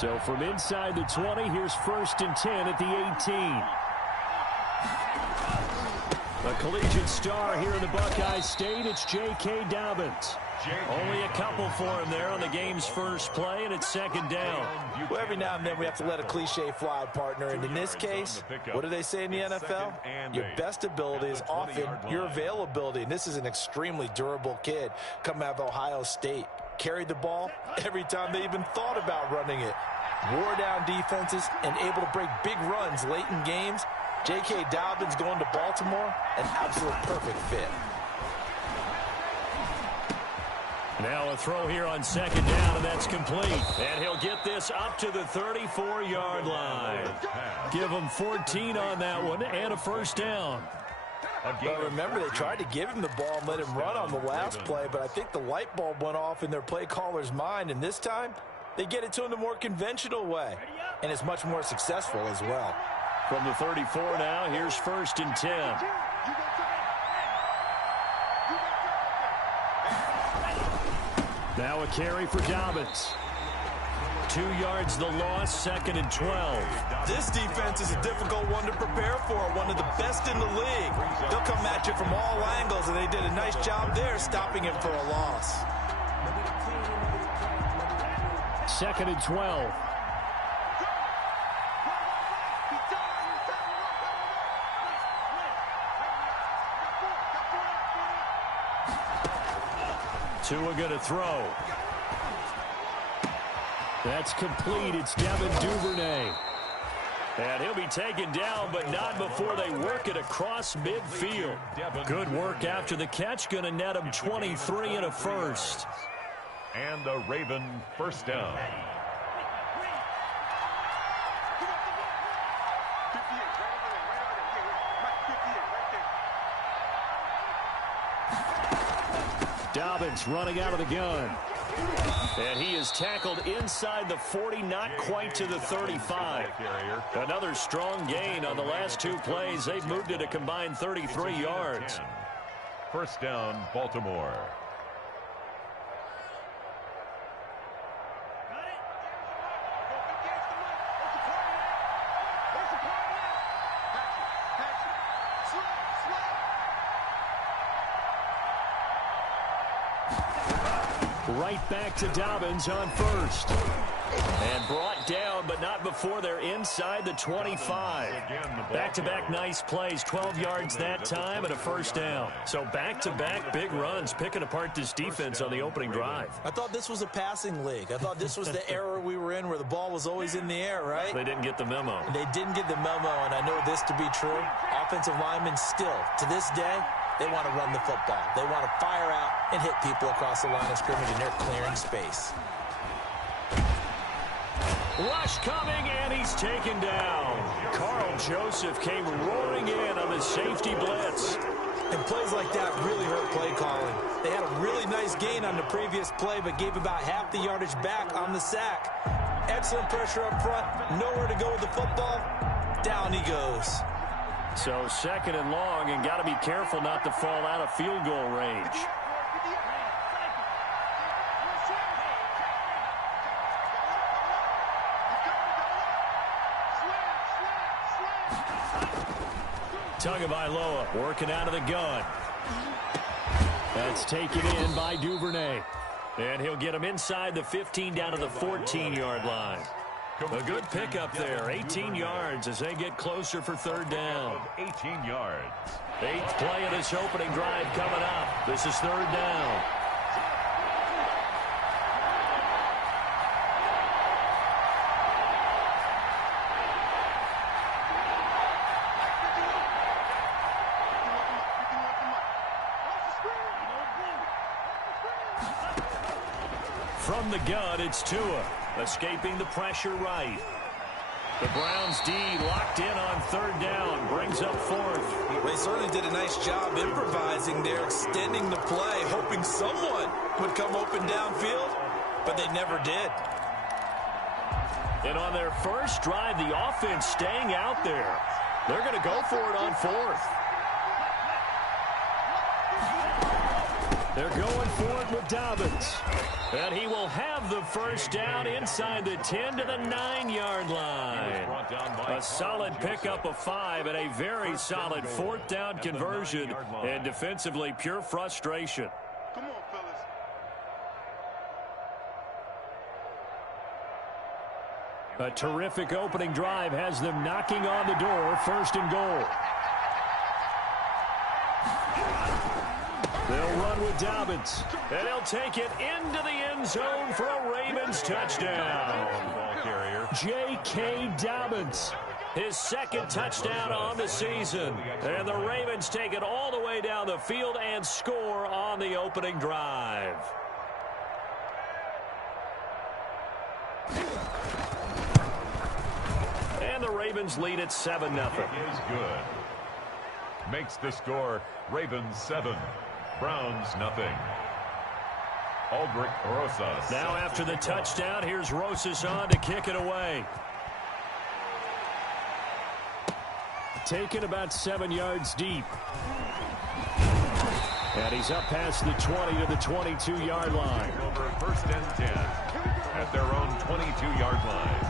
So from inside the 20, here's 1st and 10 at the 18. A collegiate star here in the Buckeye State, it's J.K. Dobbins. Only a couple for him there on the game's first play, and it's 2nd down. Well, every now and then we have to let a cliche fly, partner. And in this case, what do they say in the NFL? Your best ability is often your availability. And this is an extremely durable kid coming out of Ohio State. Carried the ball every time they even thought about running it. Wore down defenses and able to break big runs late in games. J.K. Dobbins going to Baltimore, an absolute perfect fit. Now a throw here on 2nd down, and that's complete. And he'll get this up to the 34-yard line. Give him 14 on that one and a 1st down. But remember, they tried to give him the ball and let him run on the last play, but I think the light bulb went off in their play caller's mind, and this time they get it to him the more conventional way, and it's much more successful as well. From the 34 now, here's 1st and 10. Now a carry for Dobbins. 2 yards the loss, 2nd and 12. This defense is a difficult one to prepare for, one of the best in the league. They'll come at you from all angles, and they did a nice job there stopping him for a loss. 2nd and 12. Tua going to throw. That's complete. It's Devin Duvernay. And he'll be taken down, but not before they work it across midfield. Good work after the catch. Going to net him 23 and a 1st. And a Raven 1st down. Dobbins running out of the gun. And he is tackled inside the 40, not quite to the 35. Another strong gain on the last 2 plays. They've moved it a combined 33 yards. 1st down, Baltimore. Right back to Dobbins on 1st. And brought down, but not before they're inside the 25. Back-to-back nice plays, 12 yards that time and a 1st down. So back-to-back big runs, picking apart this defense on the opening drive. I thought this was a passing league. I thought this was the era we were in where the ball was always in the air, right? They didn't get the memo. They didn't get the memo, and I know this to be true. Offensive linemen still, to this day, they want to run the football. They want to fire out and hit people across the line of scrimmage, and they're clearing space. Rush coming, and he's taken down. Carl Joseph came roaring in on the safety blitz. And plays like that really hurt play calling. They had a really nice gain on the previous play, but gave about half the yardage back on the sack. Excellent pressure up front. Nowhere to go with the football. Down he goes. So 2nd and long, and got to be careful not to fall out of field goal range. Tagovailoa working out of the gun. That's taken in by Duvernay. And he'll get him inside the 15 down to the 14-yard line. A good pickup there, 18 yards as they get closer for 3rd down. 18 yards. 8th play of this opening drive coming up. This is 3rd down. From the gun, it's Tua, escaping the pressure right. The Browns D locked in on 3rd down, brings up 4th. They certainly did a nice job improvising there, extending the play, hoping someone would come open downfield, but they never did. And on their first drive, the offense staying out there. They're going to go for it on 4th. They're going for it with Dobbins. And he will have the first down inside the 10 to the 9-yard line. A solid pickup of 5 and a very solid fourth down conversion. And defensively, pure frustration. Come on, fellas. A terrific opening drive has them knocking on the door, first and goal. They'll run with Dobbins, and he'll take it into the end zone for a Ravens touchdown. J.K. Dobbins, his second touchdown on the season. And the Ravens take it all the way down the field and score on the opening drive. And the Ravens lead at 7-0. Is good. Makes the score Ravens 7. Browns nothing. Aldrich Rosas. Now after the touchdown, here's Rosas on to kick it away. Taken about 7 yards deep. And he's up past the 20 to the 22-yard line. Over first and 10 at their own 22-yard line.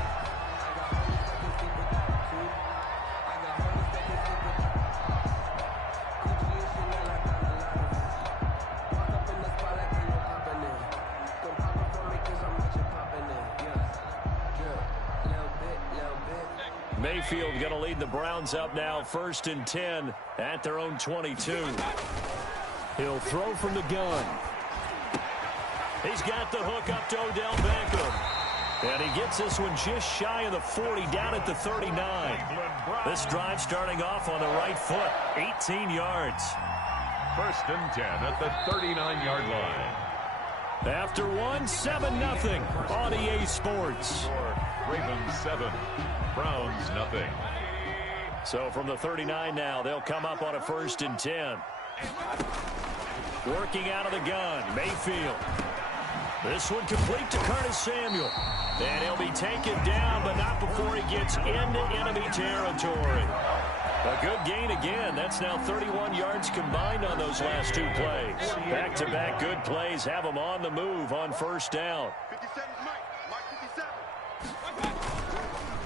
Mayfield going to lead the Browns up now, first and 10 at their own 22. He'll throw from the gun. He's got the hook up to Odell Beckham. And he gets this one just shy of the 40, down at the 39. This drive starting off on the right foot, 18 yards. First and 10 at the 39-yard line. After one, 7-0 on EA Sports. Ravens 7. Browns nothing. So from the 39 now, they'll come up on a first and 10. Working out of the gun, Mayfield. This one complete to Curtis Samuel. And he'll be taken down, but not before he gets into enemy territory. A good gain again. That's now 31 yards combined on those last two plays. Back-to-back good plays have them on the move on first down. 57's Mike. Mike 57.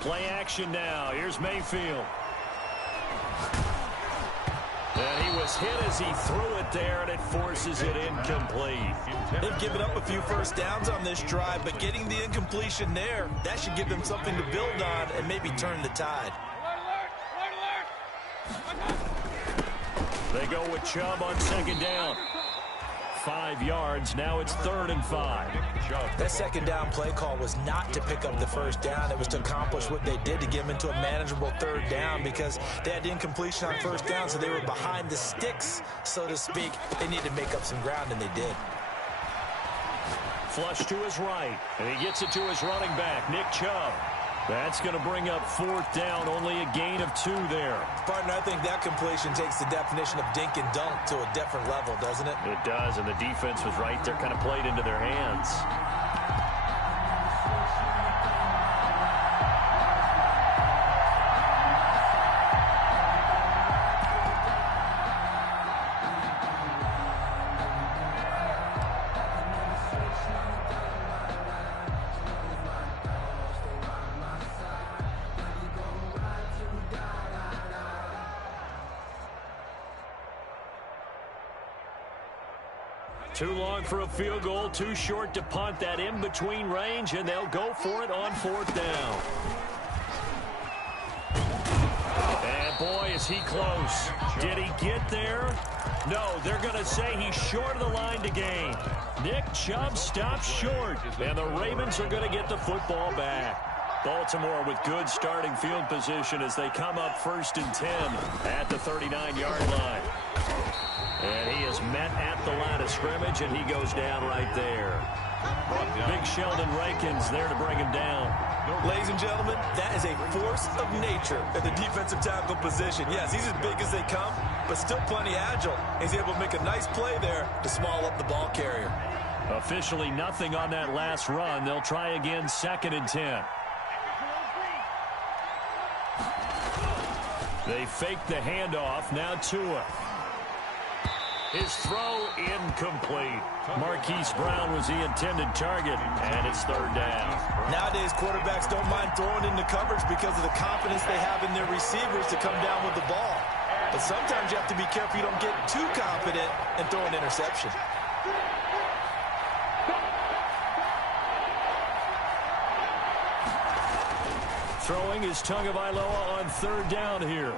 Play action now. Here's Mayfield. And he was hit as he threw it there, and it forces it incomplete. They've given up a few first downs on this drive, but getting the incompletion there, that should give them something to build on and maybe turn the tide. They go with Chubb on second down. 5 yards. Now it's 3rd and 5. That second down play call was not to pick up the first down. It was to accomplish what they did to get them into a manageable 3rd down because they had incompletion on first down, so they were behind the sticks, so to speak. They needed to make up some ground, and they did. Flush to his right, and he gets it to his running back, Nick Chubb. That's going to bring up 4th down, only a gain of 2 there. Partner, I think that completion takes the definition of dink and dunk to a different level, doesn't it? It does, and the defense was right there, kind of played into their hands. Too long for a field goal, too short to punt. That in-between range, and they'll go for it on 4th down. And boy, is he close. Did he get there? No, they're going to say he's short of the line to gain. Nick Chubb stops short, and the Ravens are going to get the football back. Baltimore with good starting field position as they come up 1st and 10 at the 39-yard line. And he is met at the line of scrimmage, and he goes down right there. Big Sheldon Rankins there to bring him down. Ladies and gentlemen, that is a force of nature at the defensive tackle position. Yes, he's as big as they come, but still plenty agile. He's able to make a nice play there to small up the ball carrier. Officially nothing on that last run. They'll try again 2nd and 10. They fake the handoff. Now Tua. His throw incomplete. Marquise Brown was the intended target, and it's third down. Nowadays, quarterbacks don't mind throwing into coverage because of the confidence they have in their receivers to come down with the ball. But sometimes you have to be careful you don't get too confident and throw an interception. Throwing is Tagovailoa on third down here.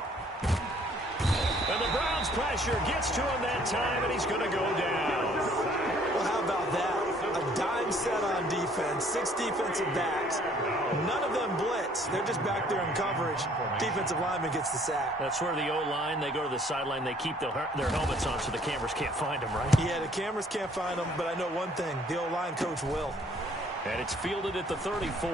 And the Browns pressure gets to him that time, and he's going to go down. Well, how about that? A dime set on defense, 6 defensive backs. None of them blitz. They're just back there in coverage. Defensive lineman gets the sack. That's where the O-line, they go to the sideline, they keep their helmets on so the cameras can't find them, right? Yeah, the cameras can't find them, but I know one thing. The O-line coach will. And it's fielded at the 34.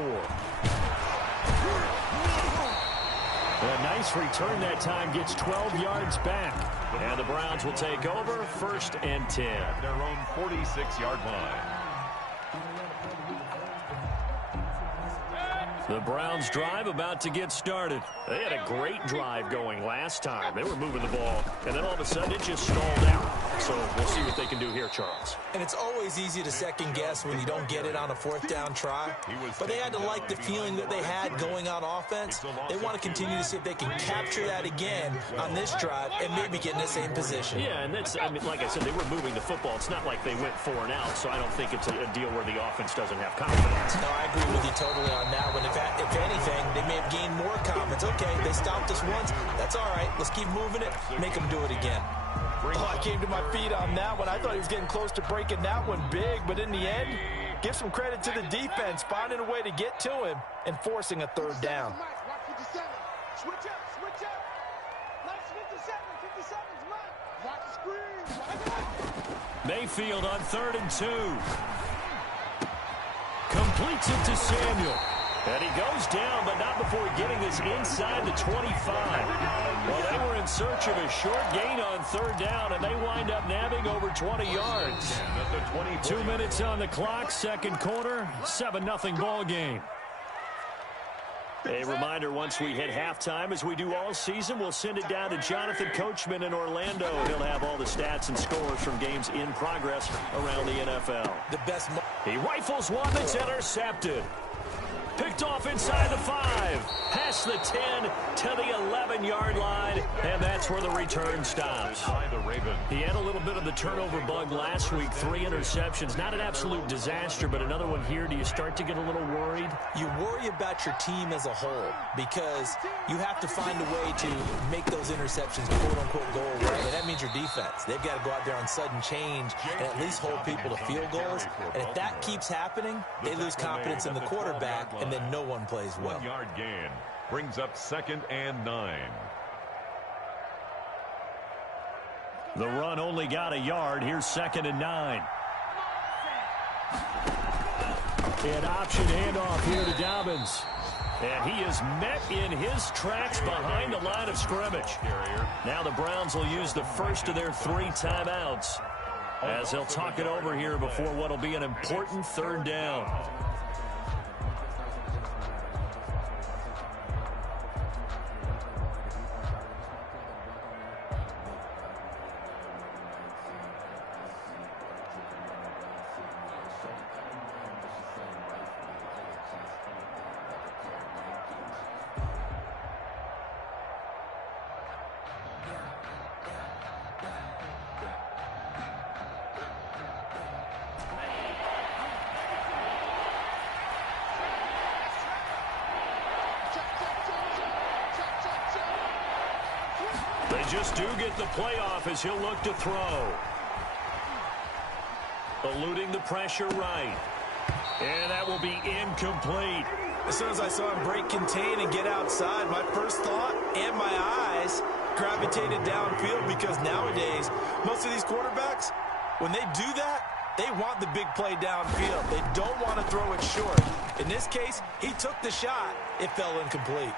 A nice return that time, gets 12 yards back. And the Browns will take over, 1st and 10. At their own 46-yard line. The Browns drive about to get started. They had a great drive going last time. They were moving the ball, and then all of a sudden it just stalled out. So we'll see what they can do here, Charles. And it's always easy to second guess when you don't get it on a 4th down try. But they had to like the feeling that they had going on offense. They want to continue to see if they can capture that again on this drive and maybe get in the same position. Yeah, and that's, I mean, like I said, they were moving the football. It's not like they went 4 and out, so I don't think it's a deal where the offense doesn't have confidence. No, I agree with you totally on that one. If anything, they may have gained more confidence. Okay, they stopped us once. That's all right. Let's keep moving it. Make them do it again. Oh, I came to my feet on that one. I thought he was getting close to breaking that one big, but in the end, give some credit to the defense, finding a way to get to him and forcing a 3rd down. Switch up, switch up. Nice 57, 57's right. Watch the screen. Mayfield on 3rd and 2. Completes it to Samuel. And he goes down, but not before getting this inside the 25. Well, they were in search of a short gain on 3rd down, and they wind up nabbing over 20 yards. 2 minutes on the clock, 2nd quarter, 7-0 ball game. A reminder, once we hit halftime, as we do all season, we'll send it down to Jonathan Coachman in Orlando. He'll have all the stats and scores from games in progress around the NFL. The best. He rifles one that's intercepted. Picked off inside the 5, past the 10 to the 11-yard line, and that's where the return stops. He had a little bit of the turnover bug last week, 3 interceptions. Not an absolute disaster, but another one here. Do you start to get a little worried? You worry about your team as a whole because you have to find a way to make those interceptions quote-unquote go away, and that means your defense. They've got to go out there on sudden change and at least hold people to field goals, and if that keeps happening, they lose confidence in the quarterback, and then no one plays well. 1-yard gain brings up 2nd and 9. The run only got a yard. Here's 2nd and 9. An option handoff here to Dobbins. And he is met in his tracks behind the line of scrimmage. Now the Browns will use the first of their 3 timeouts as they'll talk it over here before what will be an important 3rd down. They just do get the playoff as he'll look to throw. Eluding the pressure right. And that will be incomplete. As soon as I saw him break contain and get outside, my first thought and my eyes gravitated downfield because nowadays, most of these quarterbacks, when they do that, they want the big play downfield. They don't want to throw it short. In this case, he took the shot. It fell incomplete.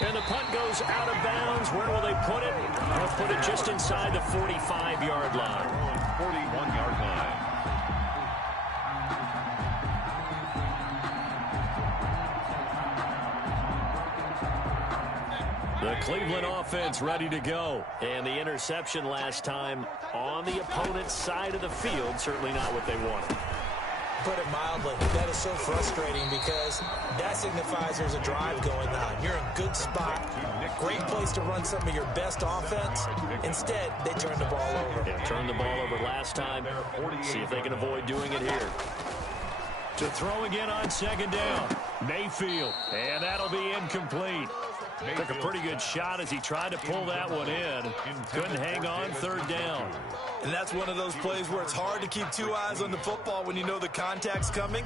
And the punt goes out of bounds. Where will they put it? They'll put it just inside the 45-yard line. 41-yard line. The Cleveland offense ready to go. And the interception last time on the opponent's side of the field. Certainly not what they wanted. Put it mildly, that is so frustrating because that signifies there's a drive going on. You're in a good spot, great place to run some of your best offense. Instead, they turn the ball over. Yeah, turned the ball over last time. See if they can avoid doing it here. To throw again on second down. Mayfield, and that'll be incomplete. Took a pretty good shot as he tried to pull that one in. Couldn't hang on third down. And that's one of those plays where it's hard to keep two eyes on the football when you know the contact's coming,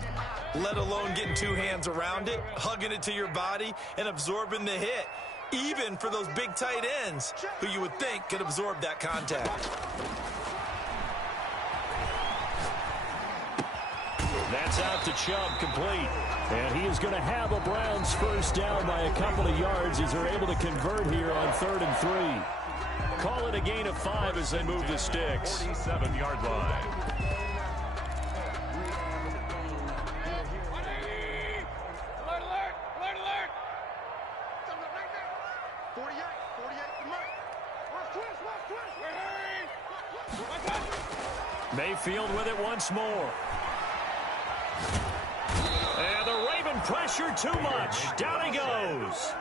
let alone getting two hands around it, hugging it to your body, and absorbing the hit, even for those big tight ends who you would think could absorb that contact. That's out to Chubb, complete. And he is going to have a Browns first down by a couple of yards as they're able to convert here on 3rd and 3. Call it a gain of 5 as they move the sticks. 47-yard line. Alert, alert, alert, alert. 48 for Mike. Watch twist. Mayfield with it once more. And the Raven pressure too much. Down he goes.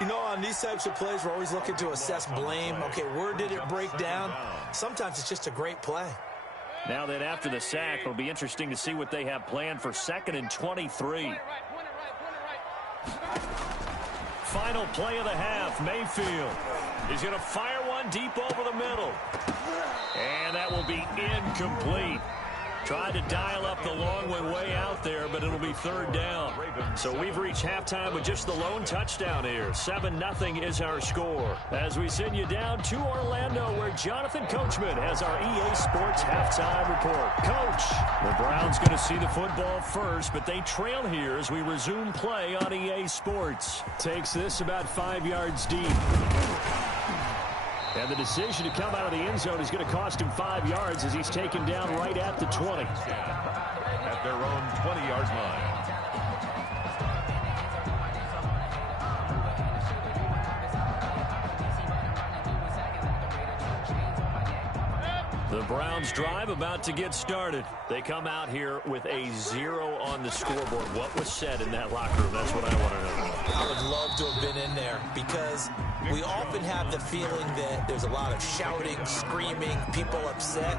You know, on these types of plays, we're always looking to assess blame. Okay, where did it break down? Sometimes it's just a great play. Now that after the sack, it'll be interesting to see what they have planned for 2nd and 23. Final play of the half, Mayfield. He's going to fire one deep over the middle. And that will be incomplete. Tried to dial up the long one way out there, but it'll be 3rd down. So we've reached halftime with just the lone touchdown here. 7-0 is our score. As we send you down to Orlando, where Jonathan Coachman has our EA Sports halftime report. Coach, the Browns going to see the football first, but they trail here as we resume play on EA Sports. Takes this about 5 yards deep. And the decision to come out of the end zone is going to cost him 5 yards as he's taken down right at the 20. At their own 20-yard line. The Browns drive about to get started. They come out here with a 0 on the scoreboard. What was said in that locker room? That's what I want to know. I would love to have been in there because we often have the feeling that there's a lot of shouting, screaming, people upset.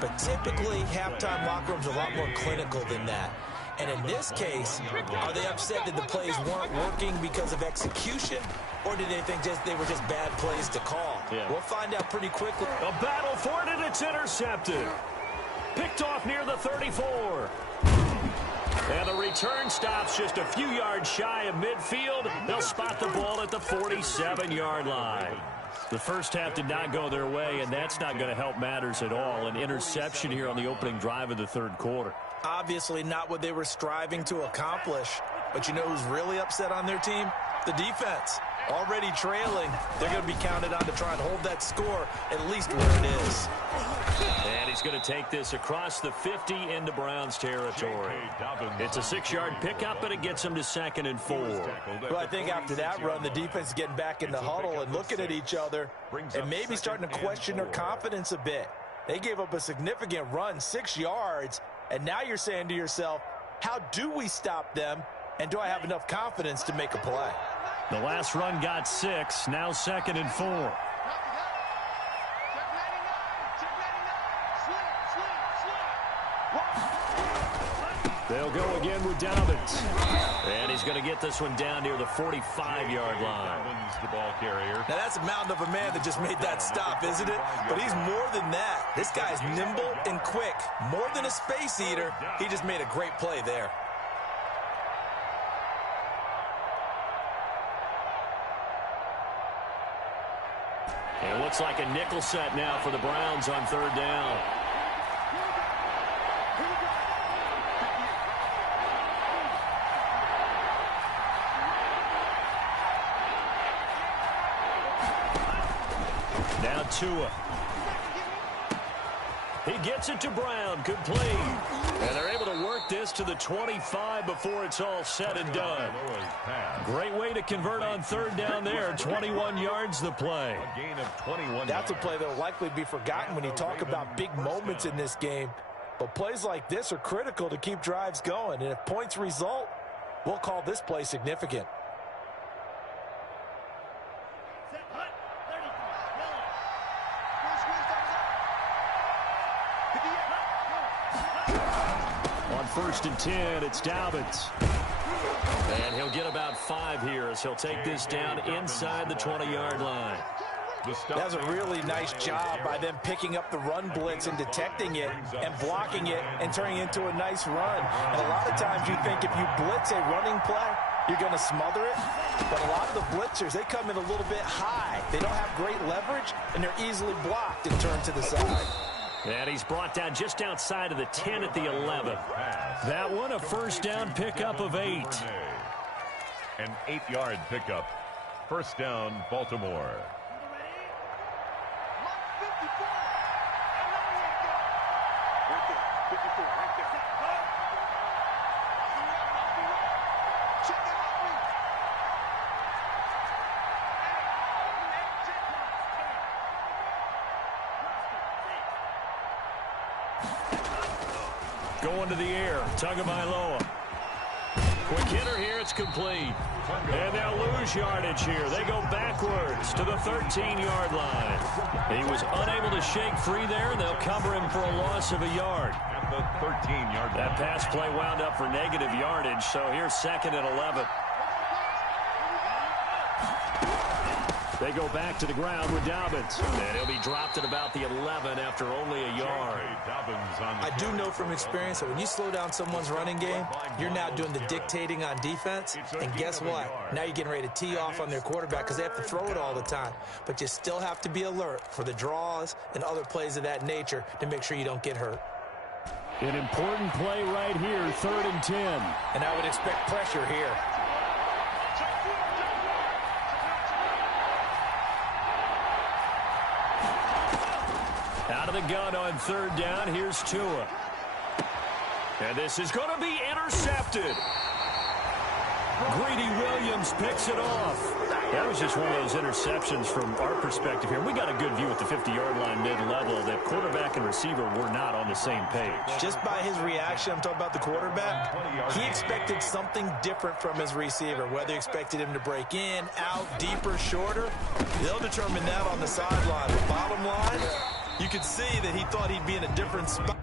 But typically, halftime locker rooms are a lot more clinical than that. And in this case, are they upset that the plays weren't working because of execution? Or did they think they were just bad plays to call? Yeah. We'll find out pretty quickly. A battle for it, and it's intercepted. Picked off near the 34. And the return stops just a few yards shy of midfield. They'll spot the ball at the 47-yard line. The first half did not go their way, and that's not going to help matters at all. An interception here on the opening drive of the 3rd quarter. Obviously not what they were striving to accomplish. But you know who's really upset on their team? The defense. Already trailing. They're going to be counted on to try and hold that score at least where it is. And he's going to take this across the 50 into Browns territory. It's a 6-yard pickup, but it gets him to 2nd and 4. Well, I think after that run, the defense is getting back in the huddle and looking at each other and maybe starting to question their confidence a bit. They gave up a significant run, 6 yards, and now you're saying to yourself, how do we stop them, and do I have enough confidence to make a play? The last run got 6, now 2nd and 4. They'll go again with Dobbins. And he's going to get this one down near the 45-yard line. The ball carrier. Now, that's a mountain of a man that just made that stop, isn't it? But he's more than that. This guy's nimble and quick. More than a space eater, he just made a great play there. It looks like a nickel set now for the Browns on 3rd down. Now Tua. He gets it to Brown. Good play. And they're able to work get this to the 25 before it's all said and done. Great way to convert on third down there. 21 yards the play. A gain of 21 That's a play that will likely be forgotten when you talk about big moments in this game. But plays like this are critical to keep drives going. And if points result, we'll call this play significant. On 1st and 10, it's Dobbins. And he'll get about 5 here as he'll take this down inside the 20-yard line. That's a really nice job by them picking up the run blitz and detecting it and blocking it and turning it into a nice run. And a lot of times you think if you blitz a running play, you're going to smother it. But a lot of the blitzers, they come in a little bit high. They don't have great leverage, and they're easily blocked and turned to the side. And he's brought down just outside of the 10 at the 11. That one, a first down pickup of 8. An 8-yard pickup. First down, Baltimore. Going to the air, Tagovailoa. Quick hitter here, it's complete. And they'll lose yardage here. They go backwards to the 13-yard line. He was unable to shake free there, and they'll cover him for a loss of a yard. At the 13-yard line. That pass play wound up for negative yardage, so here's 2nd and 11. They go back to the ground with Dobbins. And he'll be dropped at about the 11 after only a yard. I do know from experience that when you slow down someone's running game, you're now doing the dictating on defense. And guess what? Now you're getting ready to tee off on their quarterback because they have to throw it all the time. But you still have to be alert for the draws and other plays of that nature to make sure you don't get hurt. An important play right here, 3rd and 10. And I would expect pressure here. Out of the gun on 3rd down, here's Tua. And this is going to be intercepted. Greedy Williams picks it off. That was just one of those interceptions from our perspective here. We got a good view at the 50-yard line mid-level that quarterback and receiver were not on the same page. Just by his reaction, I'm talking about the quarterback, he expected something different from his receiver, whether he expected him to break in, out, deeper, shorter. They'll determine that on the sideline. But bottom line, you could see that he thought he'd be in a different spot.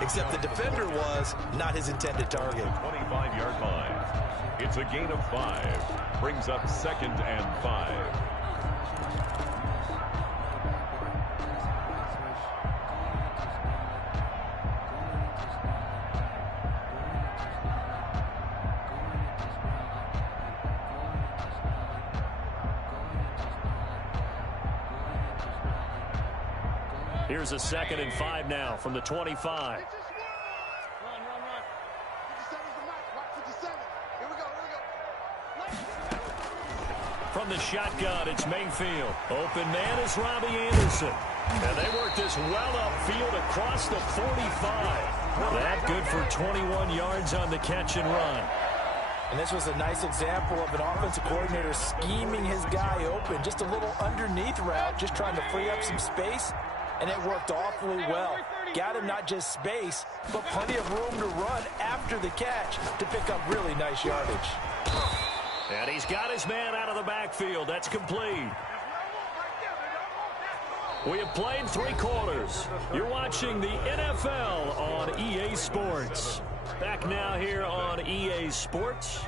Except the defender was not his intended target. 25-yard line. It's a gain of 5. Brings up 2nd and 5. Here's a 2nd and 5 now from the 25. From the shotgun, it's Mayfield. Open man is Robbie Anderson. And they work this well upfield across the 45. That good for 21 yards on the catch and run. And this was a nice example of an offensive coordinator scheming his guy open. Just a little underneath route, just trying to free up some space. And it worked awfully well. Got him not just space, but plenty of room to run after the catch to pick up really nice yardage. And he's got his man out of the backfield. That's complete. We have played 3 quarters. You're watching the NFL on EA Sports. Back now here on EA Sports.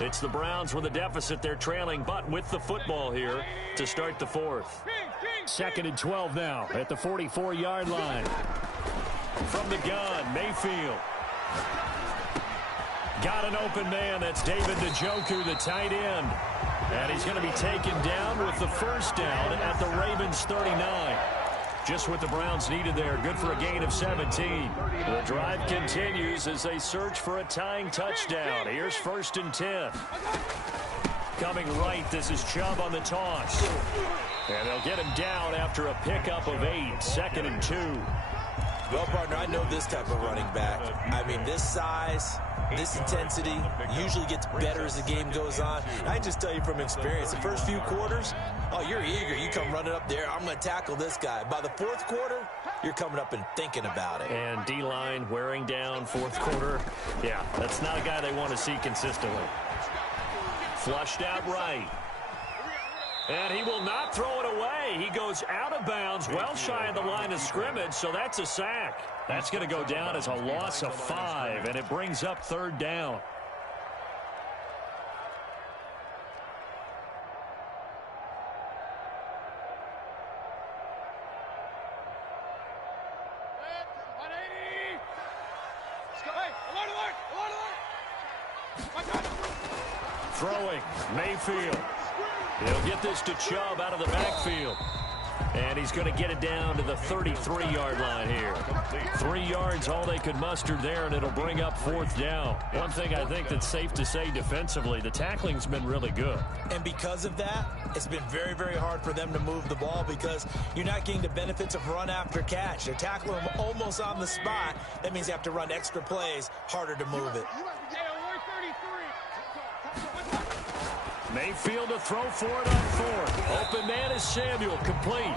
It's the Browns with a deficit. They're trailing, but with the football here to start the 4th. 2nd and 12 now at the 44-yard line. From the gun, Mayfield. Got an open man. That's David Njoku, the tight end. And he's going to be taken down with the first down at the Ravens 39. Just what the Browns needed there. Good for a gain of 17. The drive continues as they search for a tying touchdown. Here's 1st and 10. Coming right, this is Chubb on the toss. And they'll get him down after a pickup of 8. 2nd and 2. Well, partner, I know this type of running back. I mean, this size, this intensity usually gets better as the game goes on. I can just tell you from experience, the first few quarters, oh, you're eager. You come running up there, I'm going to tackle this guy. By the 4th quarter, you're coming up and thinking about it. And D-line wearing down 4th quarter. Yeah, that's not a guy they want to see consistently. Flushed out right. And he will not throw it away. He goes out of bounds, well shy of the line of scrimmage, so that's a sack. That's going to go down as a loss of 5, and it brings up 3rd down. Throwing, Mayfield. He'll get this to Chubb out of the backfield. And he's going to get it down to the 33-yard line here. 3 yards, all they could muster there, and it'll bring up 4th down. One thing I think that's safe to say defensively, the tackling's been really good. And because of that, it's been very, very hard for them to move the ball because you're not getting the benefits of run after catch. They're tackling them almost on the spot. That means they have to run extra plays, harder to move it. Mayfield to throw for it on 4th. Open man is Samuel, complete.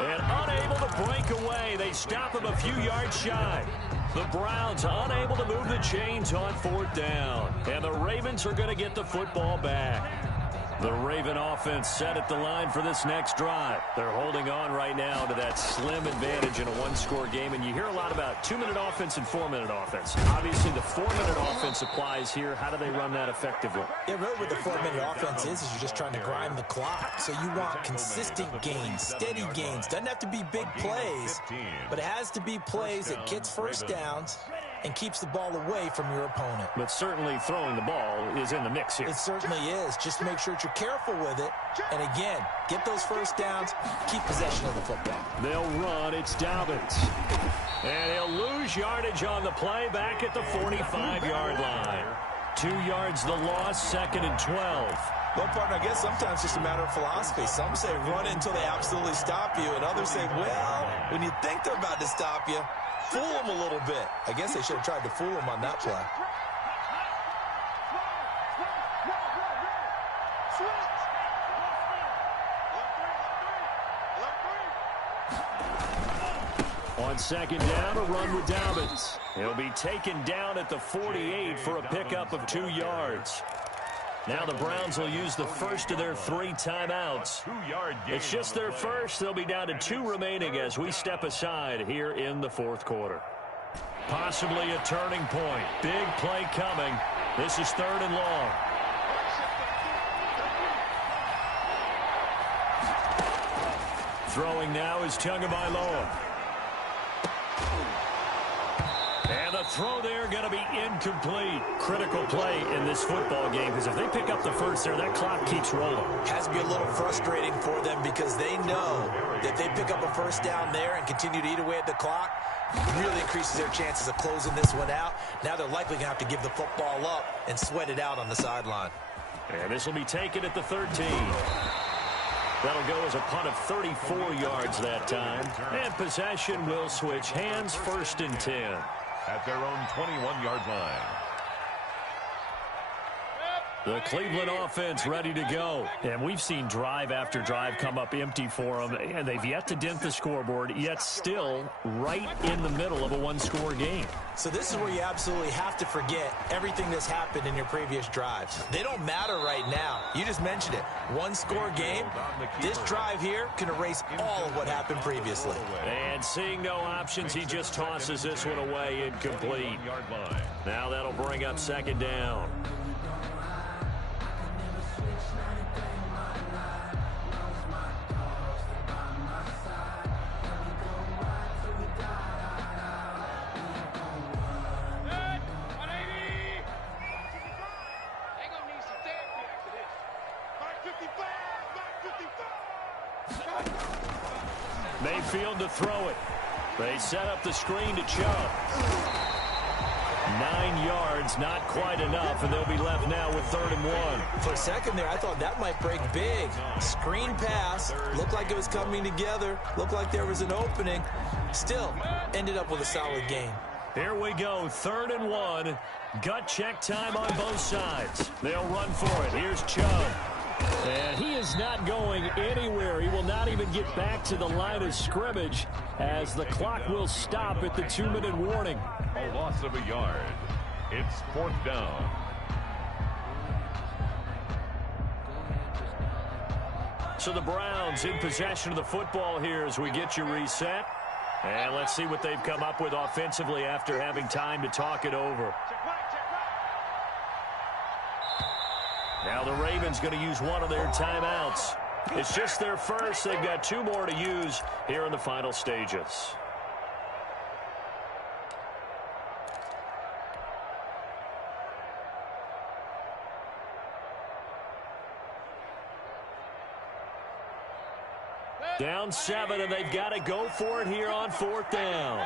And unable to break away. They stop him a few yards shy. The Browns unable to move the chains on 4th down. And the Ravens are going to get the football back. The Raven offense set at the line for this next drive. They're holding on right now to that slim advantage in a 1-score game. And you hear a lot about 2-minute offense and 4-minute offense. Obviously, the 4-minute offense applies here. How do they run that effectively? Yeah, really what the 4-minute offense is you're just trying to grind the clock. So you want consistent gains, steady gains. Doesn't have to be big plays, but it has to be plays that gets first downs and keeps the ball away from your opponent. But certainly throwing the ball is in the mix here. It certainly is. Just make sure that you're careful with it. And again, get those first downs, keep possession of the football. They'll run. It's Dobbins. And he'll lose yardage on the play back at the 45-yard line. 2 yards the loss, 2nd and 12. Well, partner, I guess sometimes it's just a matter of philosophy. Some say run until they absolutely stop you, and others say, well, when you think they're about to stop you, fool them a little bit. I guess they should have tried to fool them on that play. On 2nd down, a run with Dobbins. He'll be taken down at the 48 for a pickup of 2 yards. Now the Browns will use the first of their 3 timeouts. It's just their first. They'll be down to 2 remaining as we step aside here in the 4th quarter. Possibly a turning point. Big play coming. This is 3rd and long. Throwing now is Tagovailoa. And the throw there going to be incomplete. Critical play in this football game because if they pick up the first there, that clock keeps rolling. Has to be a little frustrating for them because they know that they pick up a first down there and continue to eat away at the clock, really increases their chances of closing this one out. Now they're likely going to have to give the football up and sweat it out on the sideline. And this will be taken at the 13. That'll go as a punt of 34 yards that time. And possession will switch hands, 1st and 10. At their own 21-yard line. The Cleveland offense ready to go. And we've seen drive after drive come up empty for them, and they've yet to dent the scoreboard, yet still right in the middle of a 1-score game. So this is where you absolutely have to forget everything that's happened in your previous drives. They don't matter right now. You just mentioned it. 1-score game. This drive here can erase all of what happened previously. And seeing no options, he just tosses this one away incomplete. Now that'll bring up 2nd down. Mayfield to throw it. They set up the screen to Chubb. 9 yards, not quite enough, and they'll be left now with 3rd and 1. For a second there, I thought that might break big. Screen pass, looked like it was coming together, looked like there was an opening. Still, ended up with a solid gain. Here we go, 3rd and 1. Gut check time on both sides. They'll run for it. Here's Chubb. And he is not going anywhere. He will not even get back to the line of scrimmage as the clock will stop at the 2-minute warning. A loss of a yard. It's 4th down. So the Browns in possession of the football here as we get you reset. And let's see what they've come up with offensively after having time to talk it over. Now the Ravens going to use one of their timeouts. It's just their first. They've got 2 more to use here in the final stages. Down 7, and they've got to go for it here on 4th down.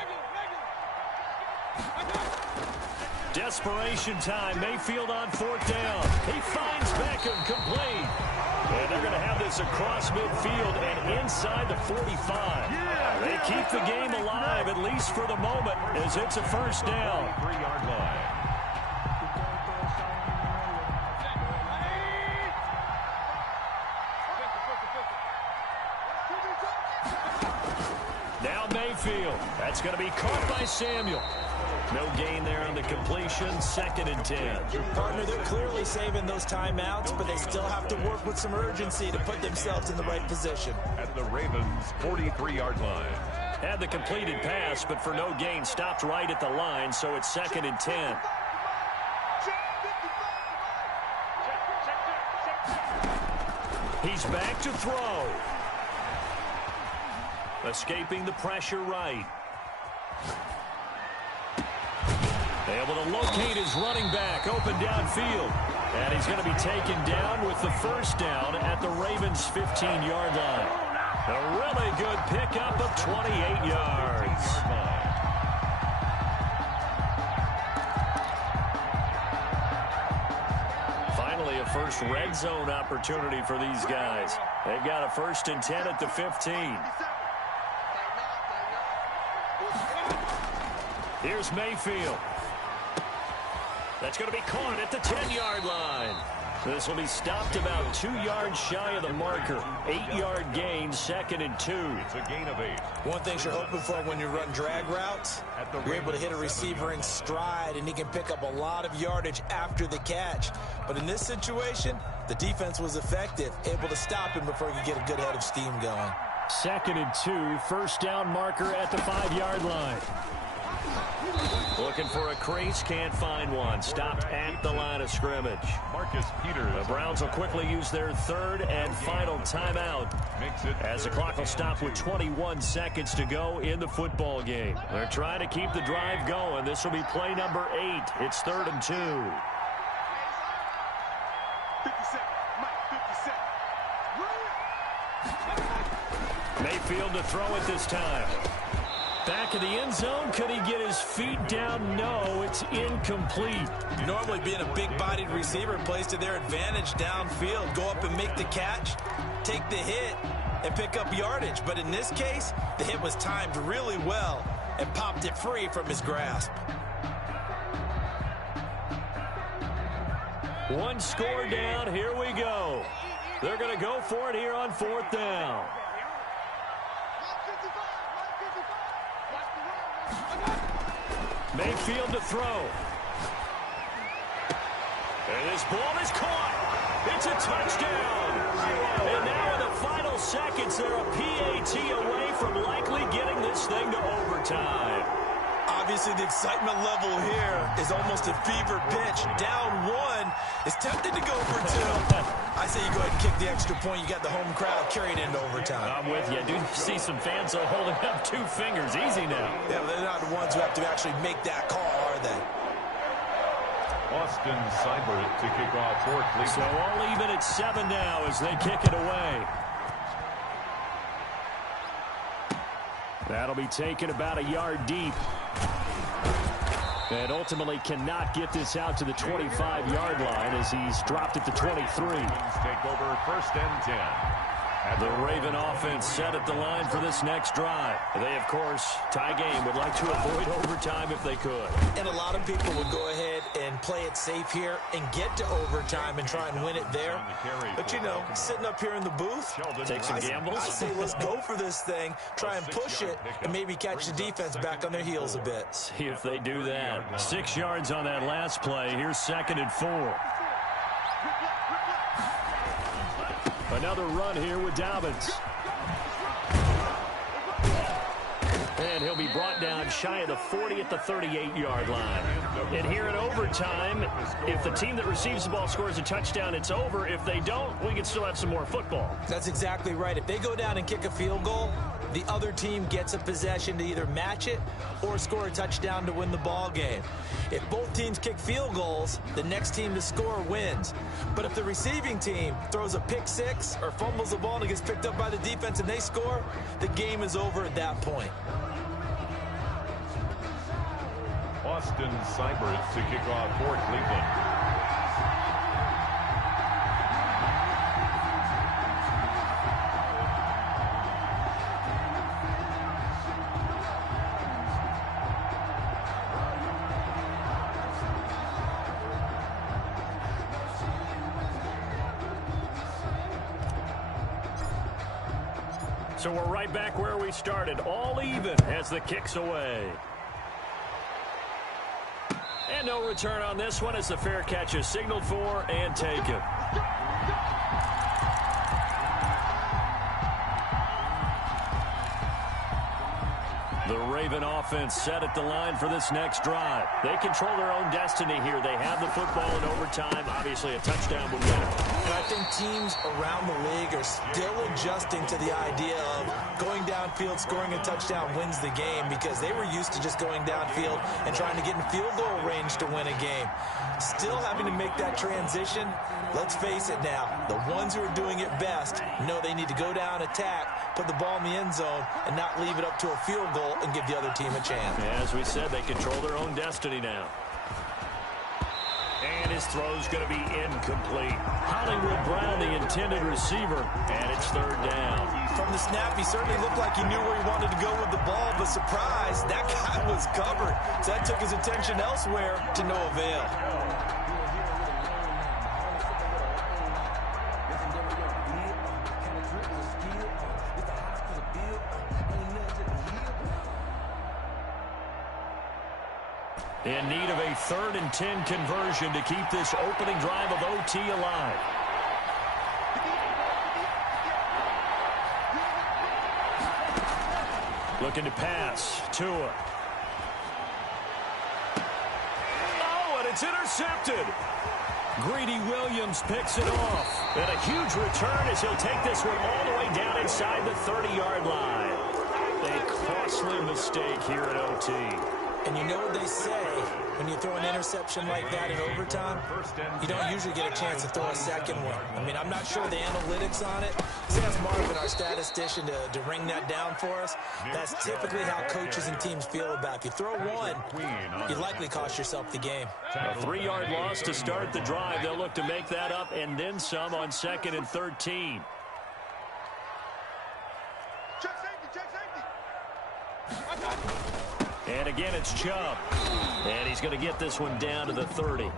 Desperation time. Mayfield on 4th down. He finds Beckham complete. And they're going to have this across midfield and inside the 45. They keep the game alive, at least for the moment, as it's a 1st down. 3-yard line. Now Mayfield. That's going to be caught by Samuel. No gain there on the completion. 2nd and 10. Partner, they're clearly saving those timeouts, but they still have to work with some urgency to put themselves in the right position. At the Ravens' 43-yard line. Had the completed pass, but for no gain, stopped right at the line, so it's 2nd and 10. He's back to throw. Escaping the pressure right. Able to locate his running back open downfield. And he's going to be taken down with the 1st down at the Ravens' 15-yard line. A really good pickup of 28 yards. Finally, a first red zone opportunity for these guys. They've got a 1st and 10 at the 15. Here's Mayfield. That's going to be caught at the 10-yard line. This will be stopped about 2 yards shy of the marker. 8-yard gain, 2nd and 2. It's a gain of 8. One thing you're hoping for when you run drag routes, you're able to hit a receiver in stride, and he can pick up a lot of yardage after the catch. But in this situation, the defense was effective, able to stop him before he could get a good head of steam going. 2nd and 2, 1st down marker at the 5-yard line. Looking for a crease, can't find one. Stopped at the line of scrimmage. Marcus Peters. The Browns will quickly use their 3rd and final timeout as the clock will stop with 21 seconds to go in the football game. They're trying to keep the drive going. This will be play number 8. It's 3rd and 2. 50 Mayfield to throw it this time. Back of the end zone. Could he get his feet down? No, it's incomplete. Normally being a big-bodied receiver plays to their advantage downfield. Go up and make the catch, take the hit, and pick up yardage. But in this case, the hit was timed really well and popped it free from his grasp. One score down. Here we go. They're going to go for it here on 4th down. Mayfield to throw. And this ball is caught. It's a touchdown. And now in the final seconds, they're a PAT away from likely getting this thing to overtime. Obviously, the excitement level here is almost a fever pitch. Down 1 is tempted to go for 2. I say you go ahead and kick the extra point. You got the home crowd carried into overtime. I'm with you. I do see some fans holding up 2 fingers. Easy now. Yeah, but they're not the ones who have to actually make that call, are they? Austin Seibert to kick off 4th. So all even at 7 now as they kick it away. That'll be taken about a yard deep. And ultimately cannot get this out to the 25-yard line as he's dropped at the 23. Take over 1st and 10. The Raven offense set at the line for this next drive. They, of course, tie game, would like to avoid overtime if they could. And a lot of people would go ahead and play it safe here and get to overtime and try and win it there. But, you know, sitting up here in the booth, take some gambles. I say let's go for this thing, try and push it, and maybe catch the defense back on their heels a bit. See if they do that. 6 yards on that last play. Here's 2nd and 4. Another run here with Dobbins. And he'll be brought down shy of the 40 at the 38-yard line. And here in overtime, if the team that receives the ball scores a touchdown, it's over. If they don't, we can still have some more football. That's exactly right. If they go down and kick a field goal, the other team gets a possession to either match it or score a touchdown to win the ball game. If both teams kick field goals, the next team to score wins. But if the receiving team throws a pick six or fumbles the ball and it gets picked up by the defense and they score, the game is over at that point. Austin Seibert to kick off for Cleveland. So we're right back where we started, all even as the kick's away. And no return on this one as the fair catch is signaled for and taken. The Raven offense set at the line for this next drive. They control their own destiny here. They have the football in overtime. Obviously, a touchdown would win it. And I think teams around the league are still adjusting to the idea of going downfield, scoring a touchdown wins the game, because they were used to just going downfield and trying to get in field goal range to win a game. Still having to make that transition. Let's face it now, the ones who are doing it best know they need to go down, attack, put the ball in the end zone, and not leave it up to a field goal and give the other team a chance. As we said, they control their own destiny now. And his throw's going to be incomplete. Hollywood Brown, the intended receiver, and it's 3rd down. From the snap, he certainly looked like he knew where he wanted to go with the ball, but surprise, that guy was covered. So that took his attention elsewhere to no avail. In need of a 3rd and 10 conversion to keep this opening drive of OT alive. Looking to pass. Tua. Oh, and it's intercepted. Greedy Williams picks it off. And a huge return as he'll take this one all the way down inside the 30-yard line. A costly mistake here at OT. And you know what they say, when you throw an interception like that in overtime, you don't usually get a chance to throw a second one. I mean, I'm not sure the analytics on it. Sam Marvin, our statistician, to ring that down for us. That's typically how coaches and teams feel about it. If you throw one, you likely cost yourself the game. A 3-yard loss to start the drive. They'll look to make that up and then some on 2nd and 13. And again, it's Chubb. And he's going to get this one down to the 30. Nick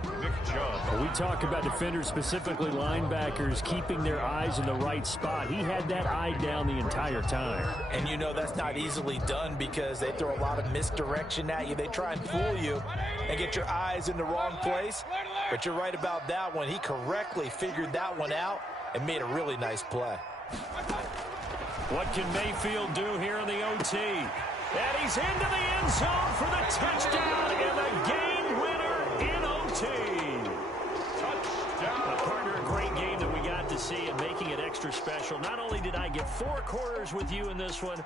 Chubb. We talk about defenders, specifically linebackers, keeping their eyes in the right spot. He had that eye down the entire time. And you know that's not easily done because they throw a lot of misdirection at you. They try and fool you and get your eyes in the wrong place. But you're right about that one. He correctly figured that one out and made a really nice play. What can Mayfield do here in the OT? And he's into the end zone for the touchdown and the game winner in OT. Touchdown. Partner, a great game that we got to see and making it extra special. Not only did I get 4 quarters with you in this one,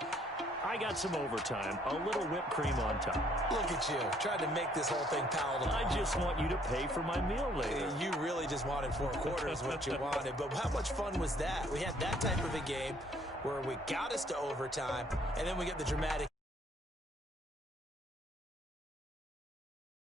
I got some overtime, a little whipped cream on top. Look at you, trying to make this whole thing palatable. I just want you to pay for my meal later. You really just wanted 4 quarters what you wanted, but how much fun was that? We had that type of a game where we got us to overtime, and then we get the dramatic